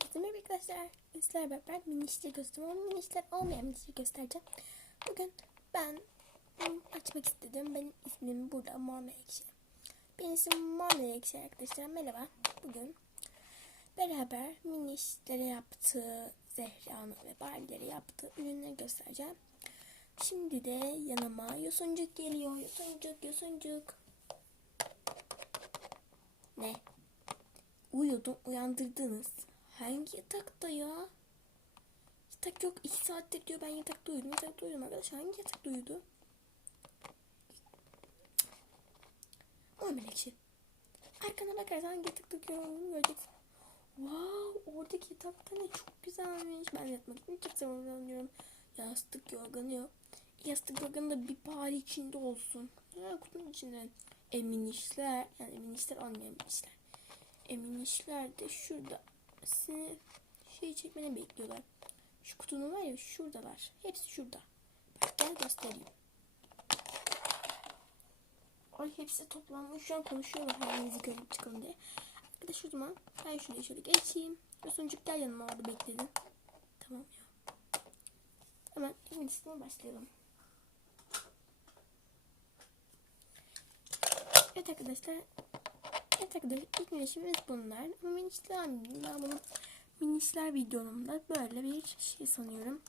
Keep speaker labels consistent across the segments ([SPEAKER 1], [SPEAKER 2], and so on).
[SPEAKER 1] Herkese merhaba arkadaşlar. Sizler beraber minişleri göstereceğim ama minişler olmayan minişleri göstereceğim. Bugün ben açmak istedim. Benim ismim burada Mor Melekşe. Benim ismim Mor Melekşe arkadaşlar. Merhaba. Bugün beraber minişlere yaptığı Zehra'nın ve Barbie'lere yaptığı ürünleri göstereceğim. Şimdi de yanıma yosuncuk geliyor. Yosuncuk, yosuncuk. Ne? Uyudum, uyandırdınız. Hangi yatakta ya? Yatak yok. iki saattir diyor ben yatakta uyudum. Yatakta uyudum arkadaş. Hangi yatakta uyudu? O melekşi. Arkana bakarsan hangi yatakta uyuduğunu göreceksin. Wow, oradaki yatakta ne çok güzelmiş. Ben yatmak için çok seviyorum diyorum. Yastık yorganı yok. Yastık yorganı da bir pari içinde olsun. Ha, kutunun içinde. Eminişler, yani eminişler olmayan eminişler. Eminişler de şurada. Seni şey çekmeni bekliyorlar. Şu kutunun var ya şuradalar. Hepsi şurada. Bak gel göstereyim. Ay hepsi toplanmış. Şu an konuşuyorlar halimizi görüp çıkalım diye. Arkadaş o zaman ben şuraya şöyle geçeyim. Yosuncuklar yanıma orada bekledim. Tamam ya. Hemen eminişine başlayalım. Evet arkadaşlar. Evet arkadaşlar ilk minişimiz bunlar. Ama minişler ben bunu minişler videomda böyle bir şey sanıyorum.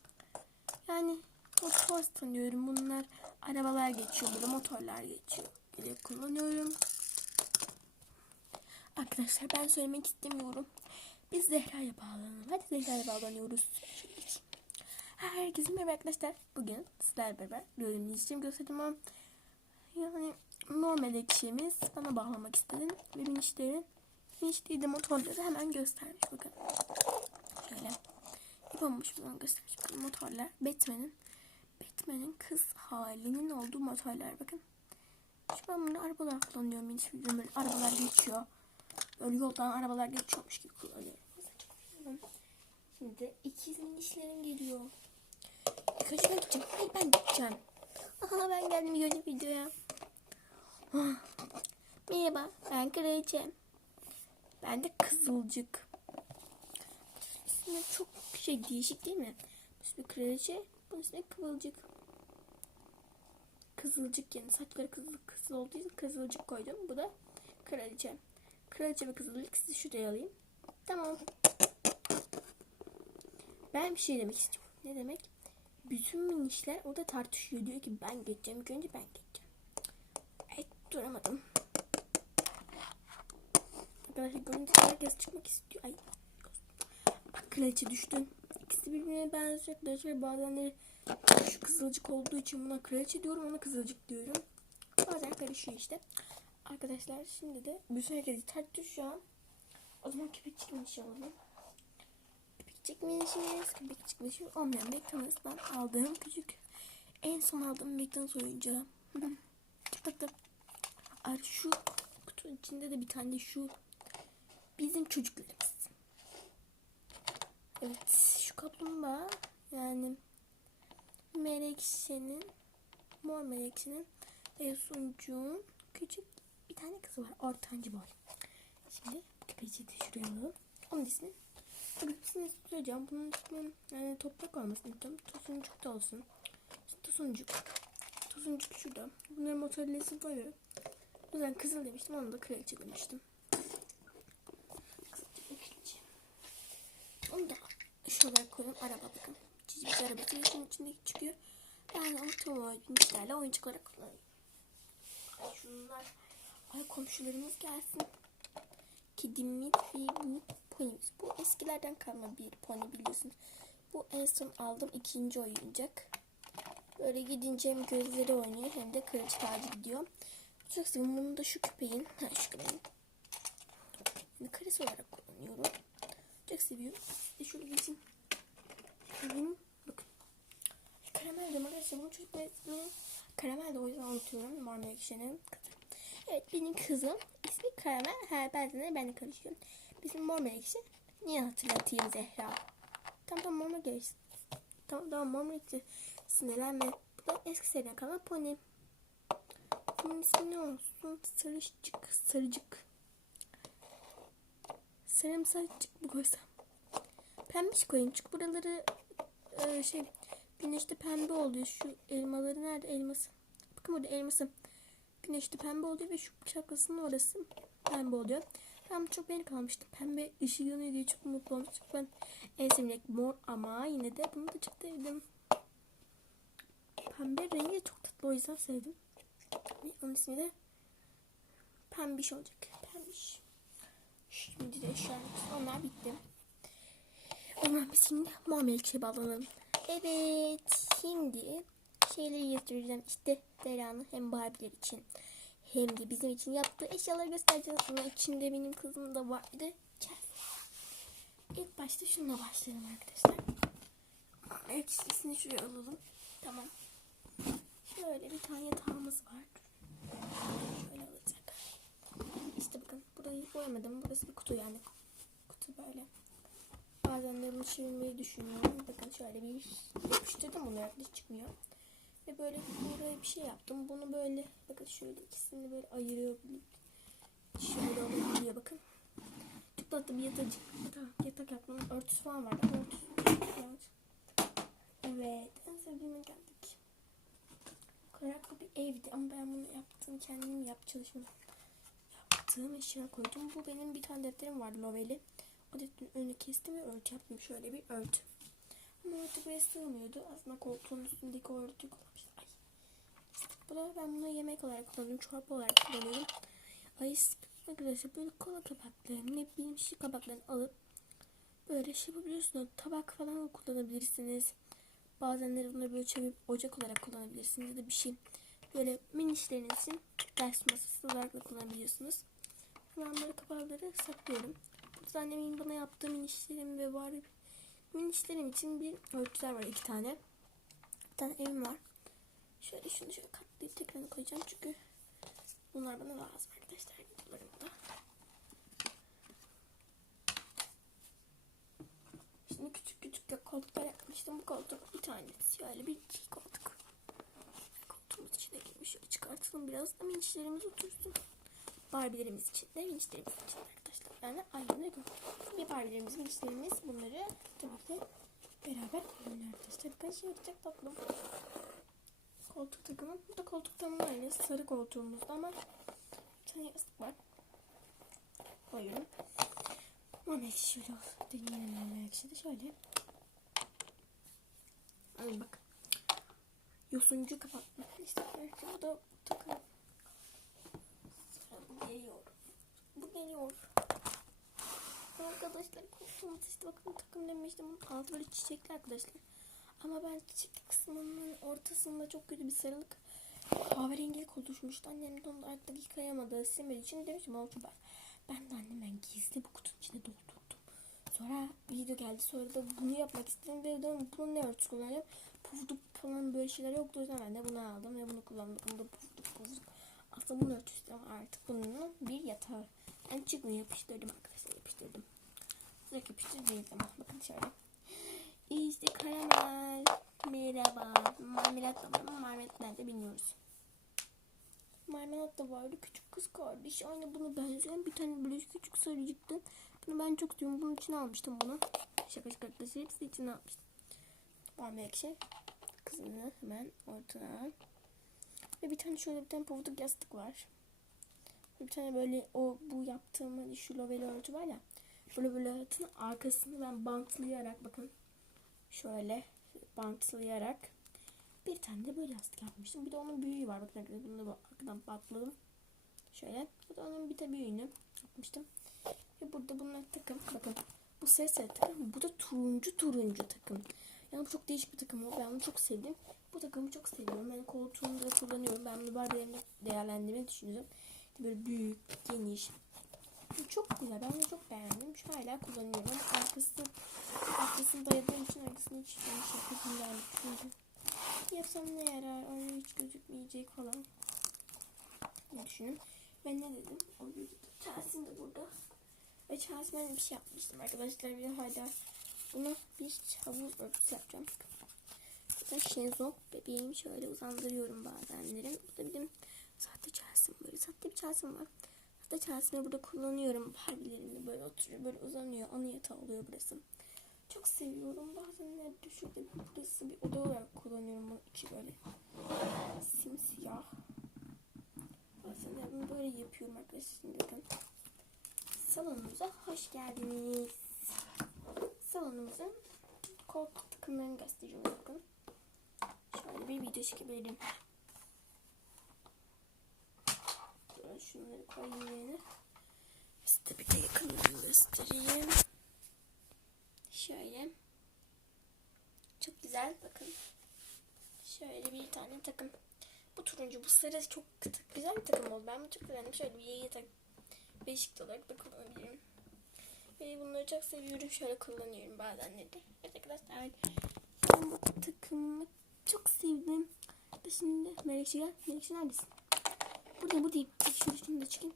[SPEAKER 1] Yani motor sanıyorum. Bunlar arabalar geçiyor. Böyle motorlar geçiyor. Böyle kullanıyorum. Arkadaşlar ben söylemek istemiyorum. Biz Zehra'ya bağlanalım. Hadi Zehra'ya bağlanıyoruz. Herkese merhaba arkadaşlar. Bugün sizlerle beraber minişimi göstereceğim ama yani normal ekşimiz bana bağlamak istedim ve minişlerin minişleri de motorları hemen göstermiş bakın. Şöyle yapılmış bunu göstermiş bakın motorlar. Batman'in Batman'in kız halinin olduğu motorlar bakın. Şu ben bunu arabalar kullanıyorum miniş videom böyle arabalar geçiyor. Böyle yoldan arabalar geçiyormuş gibi kullanıyorum. Şimdi ikiz minişlerim geliyor. Kaç ben gideceğim? Hayır ben gideceğim. Aha ben geldim yeni videoya. Merhaba ben Kraliçem. Ben de Kızılcık. İsimler çok şey değişik değil mi? Bu ismi Kraliçe, bu ismi Kıvılcık. Kızılcık yani saçları kızıl, kızıl olduğu için Kızılcık koydum. Bu da Kraliçe. Kraliçe ve Kızılcık sizi şuraya alayım. Tamam. Ben bir şey demek istiyorum. Ne demek? Bütün minişler orada tartışıyor. Diyor ki ben geçeceğim. Önce ben geçeceğim. Duramadım. Arkadaşlar görüntü herkes çıkmak istiyor. Ay. Bak kraliçe düştü. İkisi birbirine benziyor arkadaşlar. Bazenleri şu kızılcık olduğu için buna kraliçe diyorum ona kızılcık diyorum. Bazen karışıyor işte. Arkadaşlar şimdi de bütün herkes tartışıyor şu an. O zaman köpekçik minişi şey alalım. Köpekçik minişimiz, köpekçik minişi olmayan McDonald's'tan aldığım küçük en son aldığım McDonald's oyuncağı. tık tık. Ay şu kutunun içinde de bir tane şu bizim çocuklarımız. Evet şu kaplumbağa yani Melekşe'nin mor Melekşe'nin Esuncuğun küçük bir tane kızı var. Ortancı boy. Şimdi köpeği de şuraya alalım. Onun ismi ismini söyleyeceğim. Bunun ismi yani toprak olmasını istiyorum. Tosuncuk da olsun. Tosuncuk. Tosuncuk şurada. Bunların motorlesi ya. O yüzden kızıl demiştim. Onu da kraliçe demiştim. Onu da şöyle koyalım. Araba bakın. Bir arabası yaşın içindeki çıkıyor. Yani otomobil binişlerle oyuncak olarak kullanıyorum. Şunlar. Ay komşularımız gelsin. Kedimiz bu ponimiz. Bu eskilerden kalma bir pony biliyorsun. Bu en son aldığım ikinci oyuncak. Böyle gidince hem gözleri oynuyor hem de kraliçe tacı gidiyor. Seviyorum. Bunu da şu köpeğin. Ha şu köpeğin. Yani karesi olarak kullanıyorum. Çok seviyorum. Bir şöyle geçeyim. Benim bakın. Karamel diyorum arkadaşlar. Bunu çocuklar ismi Karamel de o yüzden unutuyorum. Mor Melekşe'nin kızı. Evet benim kızım ismi Karamel. Her bazen ben de karışıyorum. Bizim Mor Melekşe. Niye hatırlatayım Zehra? Tamam tamam Mor Melekşe. Tamam tamam Mor Melekşe. Sinirlenme. Bu da eski seriden kalan pony. Bunun ismi ne olsun? Sarışcık, sarıcık. Sarımsakcık mı koysam? Pembiş koyun çünkü buraları e, şey güneşte pembe oluyor. Şu elmaları nerede elması? Bakın burada elması. Güneşte pembe oluyor ve şu şapkasının orası pembe oluyor. Ben çok beğeni kalmıştım. Pembe ışığı yanıyor diye çok mutlu olmuştum. Ben en sevdiğim mor ama yine de bunu da çok sevdim. Pembe rengi çok tatlı o yüzden sevdim. Onun ismi de pembiş olacak. Pembiş. Şimdi de an onlar bitti. Onlar biz şimdi muamelçiye bağlanalım. Evet şimdi şeyleri getireceğim. İşte Dera'nın hem Barbie'ler için hem de bizim için yaptığı eşyaları göstereceğiz. Ama içinde benim kızım da vardı. Chelsea. İlk başta şununla başlayalım arkadaşlar. Çizgisini şuraya alalım. Tamam. Şöyle bir tane yatağımız var. Şöyle alacak. İşte bakın burayı boyamadım. Burası bir kutu yani. Kutu böyle. Bazen de bunu çevirmeyi düşünüyorum. Bakın şöyle bir yapıştırdım bunu hiç çıkmıyor. Ve böyle buraya bir şey yaptım. Bunu böyle bakın şöyle ikisini böyle ayırıyor. Şöyle olabiliyor bakın. Çok tatlı bir yatacık. Yatak, yatak yaptım. Örtüsü falan vardı. Örtüsü. Evet. En sevdiğime geldik. Koraklı bir evdi ama ben bunu yaptım. Kendim yap çalışma yaptığım eşya koydum. Bu benim bir tane defterim vardı Loveli. O defterin önünü kestim ve örtü yaptım. Şöyle bir örtü. Ama örtü buraya sığmıyordu. Aslında koltuğun üstündeki o örtüyü kullanmıştım. Ay. Bu da ben bunu yemek olarak kullanıyorum. Çorba olarak kullanıyorum. Ay arkadaşlar böyle kola kapaklarını ne bileyim şişe kapaklarını alıp böyle şey yapabiliyorsunuz. Tabak falan kullanabilirsiniz. Bazenleri bunları böyle çevirip ocak olarak kullanabilirsiniz. Ya da bir şey böyle mini işleriniz için ders masası olarak da kullanabiliyorsunuz. Ben böyle saklıyorum. Burada bana yaptığı mini işlerim ve var mini işlerim için bir örtüler var iki tane. Bir tane evim var. Şöyle şunu şöyle katlayıp tekrar koyacağım çünkü bunlar bana lazım arkadaşlar videolarımda. Şimdi küçük küçük koltuklar yapmıştım. Bu koltuk bir tanesi. Şöyle bir iki koltuk. Koltuğumuz içine girmiş. Şöyle çıkartalım biraz da minişlerimiz otursun. Barbie'lerimiz için de minişlerimiz için arkadaşlar. Yani aynı. Bir Barbie'lerimiz, minişlerimiz bunları tabii ki beraber kullanıyor arkadaşlar. Birkaç şey yapacak tatlım. Koltuk takımı. Bu da koltuk takımı aynı. Sarı koltuğumuzda ama bir tane yastık var. Koyuyorum. Ama şöyle deneyelim belki de şöyle. Ay bak. Yosuncu kapatma. İşte belki da. Bu geliyor. Bu geliyor. Arkadaşlar koltuğumuz işte bakın takım demiştim. Altı böyle çiçekli arkadaşlar. Ama ben çiçekli kısmının ortasında çok kötü bir sarılık kahverengilik oluşmuştu. Annem de onu artık yıkayamadı. Silmediği için demiştim oldu ben. Ben de annemden gizli bu kutunun içine doldurdum. Sonra video geldi. Sonra da bunu yapmak istedim. Ve dedim bunu ne örtüsü kullanacağım. Pufuduk falan böyle şeyler yoktu. O yüzden ben de bunu aldım ve bunu kullandım. Bunu da pufuduk pufuduk. Aslında bunu örtüsü ama artık bunun bir yatağı. Ben çıkmıyor yapıştırdım arkadaşlar yapıştırdım. Sıcak yapıştırdım ama bakın şöyle. İşte karamel. Merhaba. Marmelat da var ama marmelat nerede bilmiyoruz. Marmelat da vardı. Küçük kız kardeş. Aynı buna benzeyen bir tane böyle küçük sarıcıktı. Bunu ben çok seviyorum. Bunun için almıştım bunu. Şaka şaka arkadaşlar. Hepsi için almıştım. Marmelat şey. Kızını hemen ortadan. Ve bir tane şöyle bir tane pofuduk yastık var. Bir tane böyle o bu yaptığım hani şu loveli örtü var ya. Böyle böyle örtünün arkasını ben bantlayarak bakın. Şöyle bantlayarak bir tane de böyle yastık yapmıştım. Bir de onun büyüğü var. Bakın arkadaşlar bunu da arkadan bantladım. Şöyle. Bu da onun bir de büyüğünü yapmıştım. Ve burada bunlar takım. Bakın bu sarı takım. Bu da turuncu turuncu takım. Yani bu çok değişik bir takım. Ben bunu çok sevdim. Bu takımı çok seviyorum. Ben koltuğumda kullanıyorum. Ben bunu Barbie'lerini değerlendirmeyi düşünüyorum. Böyle büyük, geniş. Bu çok güzel. Ben bunu çok beğendim. Şu hala kullanıyorum. Arkası, arkasını dayadığım için arkasını hiç yanlış yapmadım. Yani çünkü yapsam ne yarar? Öyle hiç gözükmeyecek falan. Ne düşünün. Ben ne dedim? O Chelsea de burada. Ve ben bir şey yapmıştım arkadaşlar. Bir hala buna bir havuz örtüsü yapacağım. Bu da şezlong bebeğimi şöyle uzandırıyorum bazenlerim. Bu da benim sahte Chelsea'm böyle. Sahte bir Chelsea'm var. Sahte Chelsea'mi burada kullanıyorum. Barbie'lerimde böyle oturuyor böyle uzanıyor. Ana yatağı oluyor burası. Çok seviyorum. Bazen de şurada bir burası bir oda olarak kullanıyorum bunu içi böyle simsiyah. Bazen böyle yapıyorum arkadaşlar. Şimdi bakın. Salonumuza hoş geldiniz. Salonumuzun koltuk takımlarını göstereceğim bakın. Şöyle bir video çekebilirim. Şöyle şunları koyayım yerine. Size bir de yakından göstereyim. Şöyle. Çok güzel bakın. Şöyle bir tane takım. Bu turuncu bu sarı çok güzel bir takım oldu. Ben bunu çok beğendim. Şöyle bir yayı tak beşikli olarak da kullanabilirim. Ve bunları çok seviyorum. Şöyle kullanıyorum bazenleri. Evet arkadaşlar. Ben bu takımı çok sevdim. Da Şimdi Melekçe gel. Melekçe neredesin? Burada buradayım. Şöyle şunu da çıkayım.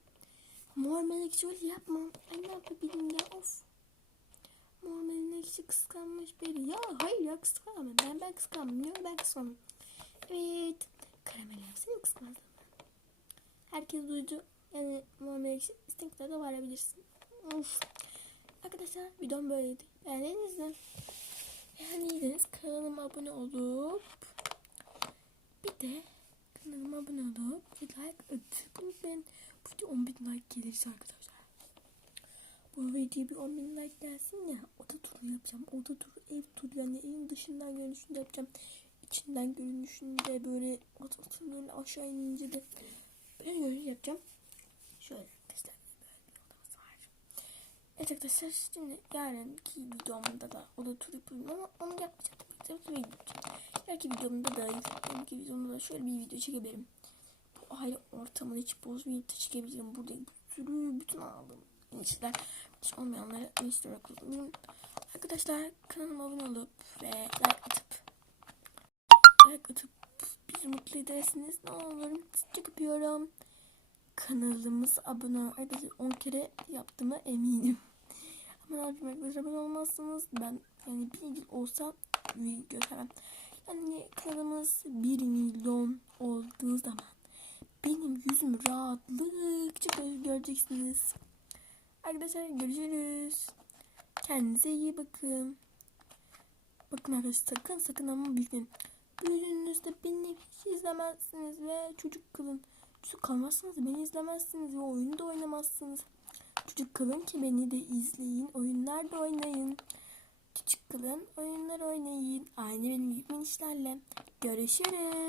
[SPEAKER 1] Mor Melekçe öyle yapma. Ben ne yapabilirim ya of. Mor Melekçe kıskanmış beni. Ya hayır ya kıskanmam. Ben ben kıskanmam. Ya ben kıskanmam. Evet. Karamel kıskandım ben? Herkes duydu. Yani Mor Melekçe da varabilirsin. Of. Arkadaşlar videom böyleydi. Beğendiniz mi? Beğendiyseniz kanalıma abone olup bir de kanalıma abone olup bir like atıp unutmayın. Bu video 10 bin like gelirse arkadaşlar. Bu video bir 10 bin like gelsin ya oda turu yapacağım. Oda turu, ev turu yani evin dışından görünüşünde yapacağım. İçinden görünüşünde böyle oda turu böyle aşağı inince de böyle görünüş yapacağım. Şöyle arkadaşlar böyle bir odamız var. Arkadaşlar şimdi yarınki videomda da oda turu yapıyorum ama onu yapmayacağım. Tabii ki. Yarınki videomda da yarınki videomda da şöyle bir video çekebilirim. Bu aile ortamını hiç bozmayıp da çekebilirim. Burada bir sürü bütün aldığım inişler hiç olmayanları olarak kullanıyorum. Arkadaşlar kanalıma abone olup ve like atıp like atıp bizi mutlu edersiniz. Ne olur çok yapıyorum. Kanalımız abone. Arkadaşlar 10 kere yaptığıma eminim. Ne yapayım arkadaşlar abone olmazsanız ben yani yıl olsa göstermem. Yani kanalımız 1 milyon olduğu zaman benim yüzümü rahatlıkça göreceksiniz. Arkadaşlar görüşürüz. Kendinize iyi bakın. Bakın arkadaşlar sakın sakın ama bilin. Büyüdüğünüzde beni hiç izlemezsiniz ve çocuk kılın. Çocuk kalmazsınız beni izlemezsiniz ve oyunu da oynamazsınız. Çocuk kılın ki beni de izleyin. Oyunlar da oynayın. Küçük kılın oyunlar oynayın. Aynı benim büyük minişlerle. Görüşürüz.